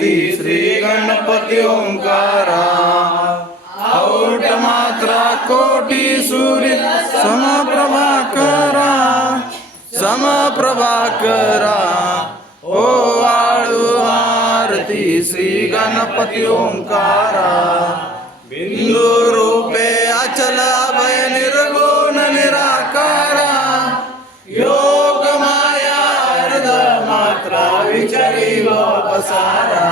आरती श्री गणपती ओंकारा. औट मात्रा कोटी सूर्य समप्रभा करा समप्रभा करा ओ आळू आरती श्री गणपती ओंकारा. बिंदू रूपे अचल अभय निर्गुण निराकारा. योग माया अर्ध मात्रा विचारी व पसारा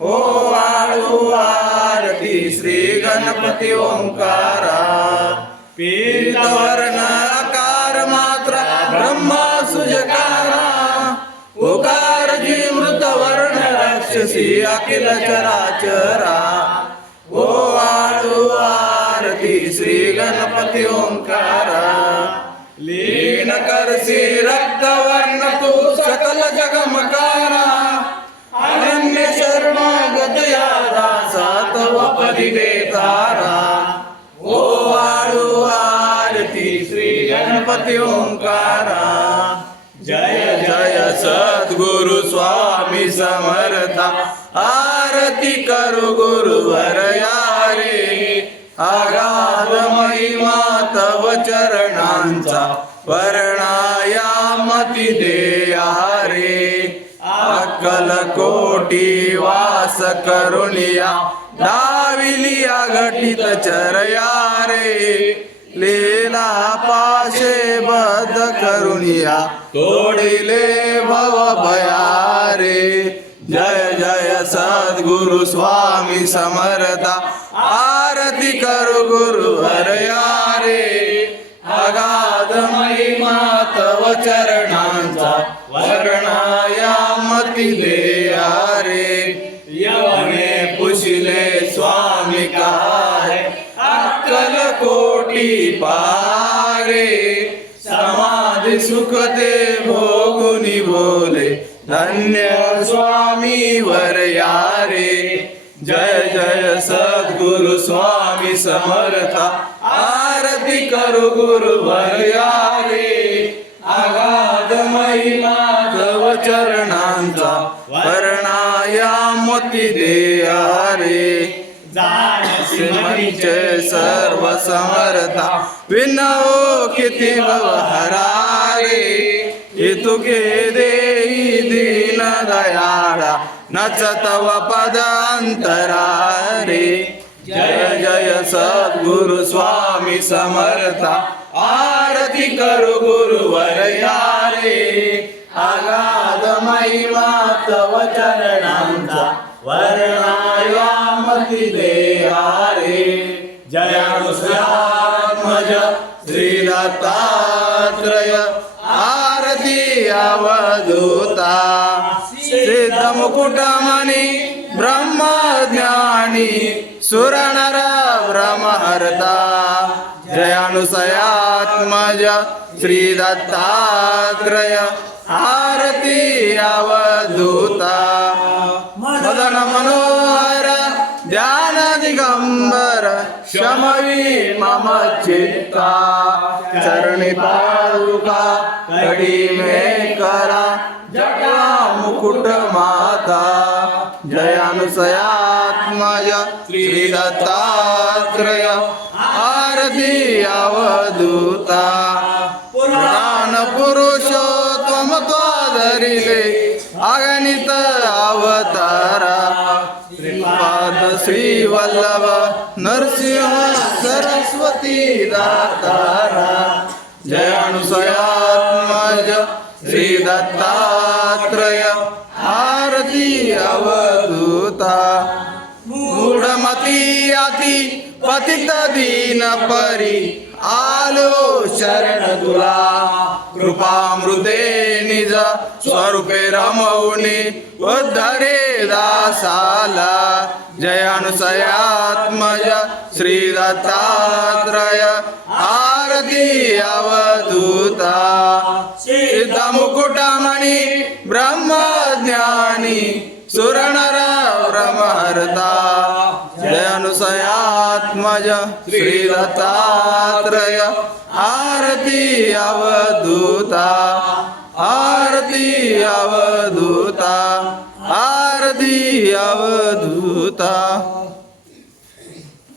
ओ आळू आरती श्री गणपती ओंकारा पीतवर्ण आकार मात्रा ब्रह्मा सुजकारा उकार जी मृत वर्ण राक्षसी अखिल चराचरा ओ आळू आरती श्री गणपती ओंकारा लीन करसी रक्त वर्ण तू सकल जगमकारा अनन्य शरणागत या दासा तव पदी तारा ओ आळू आरती श्री गणपती ओंकारा। जय जय सद्गुरु स्वामी समर्था। आरती करू गुरुवर यारे। आगाध महिमा तव चरणांचा। वर्णाया मती रे कोटी वास करुनिया दाविलिया घटित चरया रे. लीला पाशे बद करुनिया तोडिले भव भयारे जय जय सद्गुरु स्वामी समर्था आरती करू गुरु हरयारे अगाध महिमा तव चरणांचा दिले आरे यवने पुछले स्वामी काय अक्कल कोटी पारे. समाज सुख दे भोगुनी बोले धन्य स्वामी वर यारे. जय जय सद्गुरु स्वामी समर्था. आरती करू गुरु वर यारे. आगाध महिमा चरणांचा चरणांचा वर्णायामती देया रे. श्रीमंचे सर्व समर्था विनो किती भवहरारे तुके देई दीन दयाळा नच तव पदांतरारे जय जय सद्गुरु स्वामी समर्था आरती करू गुरुवर यारे आगाध महिमा तव चरणांचा वर्णायामती देहारे जयानुस्यात्मज श्री श्रीदत्तात्रय. आरती अवधूता. सिद्ध मुकुटमणि ब्रह्मज्ञानी सुरनर ब्रह्महर्ता. जयानुसयात्मज श्रीदत्तात्रय आरती अवधूता मदन मनोहर ध्यान दिगंबर शमवी मम चित्ता। चरणी पादुका कडी मे करा जटा मुकुट माता। जयानुसयात्मज श्री दत्तात्रय आरती अवधूता पुराण पुरुषोत्तम त्वादरिले अगणित अवतारा श्रीपाद श्री वल्लभ नरसिंह सरस्वती दातारा जयानुसयात्मज श्री दत्तात्रय आरती अवधूता मूढमती अति पतित दीन परी आलो शरण तुला कृपामृते निज स्वरूपे रमवणे उद्धरे दासाला जयानुसयात्मज श्री दत्तात्रय आरती अवधूता सिद्ध मुकुटमणि ब्रह्मज्ञानी सुरनर ब्रह्महर्ता जयानुसयात्मज श्री दत्तात्रय आरती अवधूता आरती